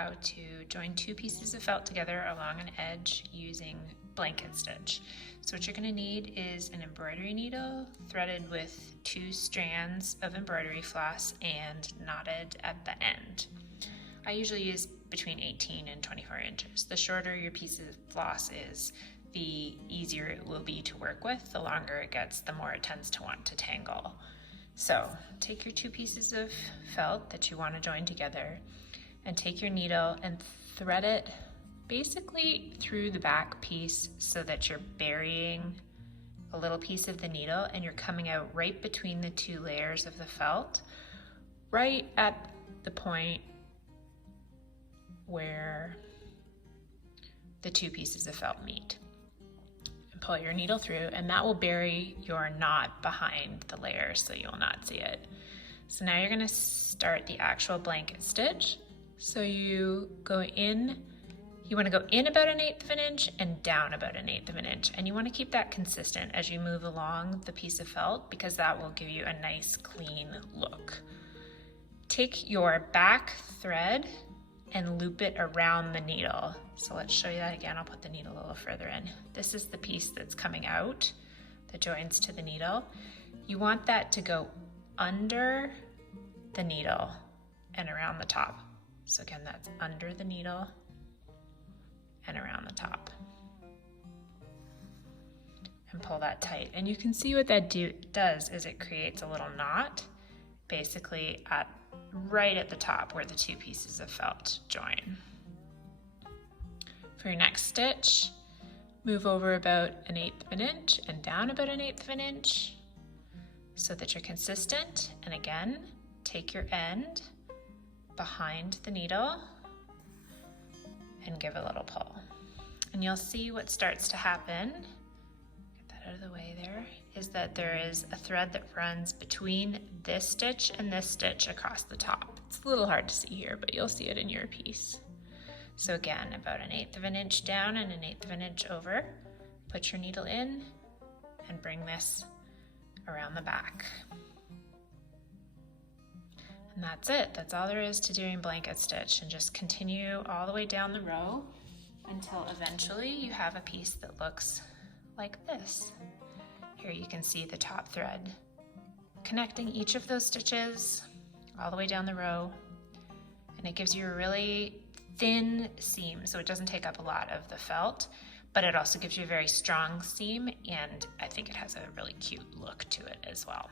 how to join two pieces of felt together along an edge using blanket stitch. So what you're going to need is an embroidery needle threaded with 2 strands of embroidery floss and knotted at the end. I usually use between 18 and 24 inches. The shorter your piece of floss is, the easier it will be to work with. The longer it gets, the more it tends to want to tangle. So take your 2 pieces of felt that you want to join together and take your needle and thread it basically through the back piece so that you're burying a little piece of the needle and you're coming out right between the 2 layers of the felt, right at the point where the 2 pieces of felt meet. Pull your needle through, and that will bury your knot behind the layer so you'll not see it. So now you're going to start the actual blanket stitch. So you go in, you want to go in about 1/8 of an inch and down about 1/8 of an inch, and you want to keep that consistent as you move along the piece of felt because that will give you a nice clean look. Take your back thread and loop it around the needle. So let's show you that again. I'll put the needle a little further in. This is the piece that's coming out that joins to the needle. You want that to go under the needle and around the top. So again, that's under the needle and around the top. And pull that tight. And you can see what that does is it creates a little knot basically right at the top where the 2 pieces of felt join. For your next stitch, move over about 1/8 of an inch and down about 1/8 of an inch so that you're consistent. And again, take your end behind the needle and give a little pull. And you'll see what starts to happen, get that out of the way there, is that there is a thread that runs between this stitch and this stitch across the top. It's a little hard to see here, but you'll see it in your piece. So again, about 1/8 of an inch down and 1/8 of an inch over. Put your needle in and bring this around the back. And that's it. That's all there is to doing blanket stitch, and just continue all the way down the row until eventually you have a piece that looks like this. Here you can see the top thread connecting each of those stitches all the way down the row, and it gives you a really thin seam, so it doesn't take up a lot of the felt, but it also gives you a very strong seam, and I think it has a really cute look to it as well.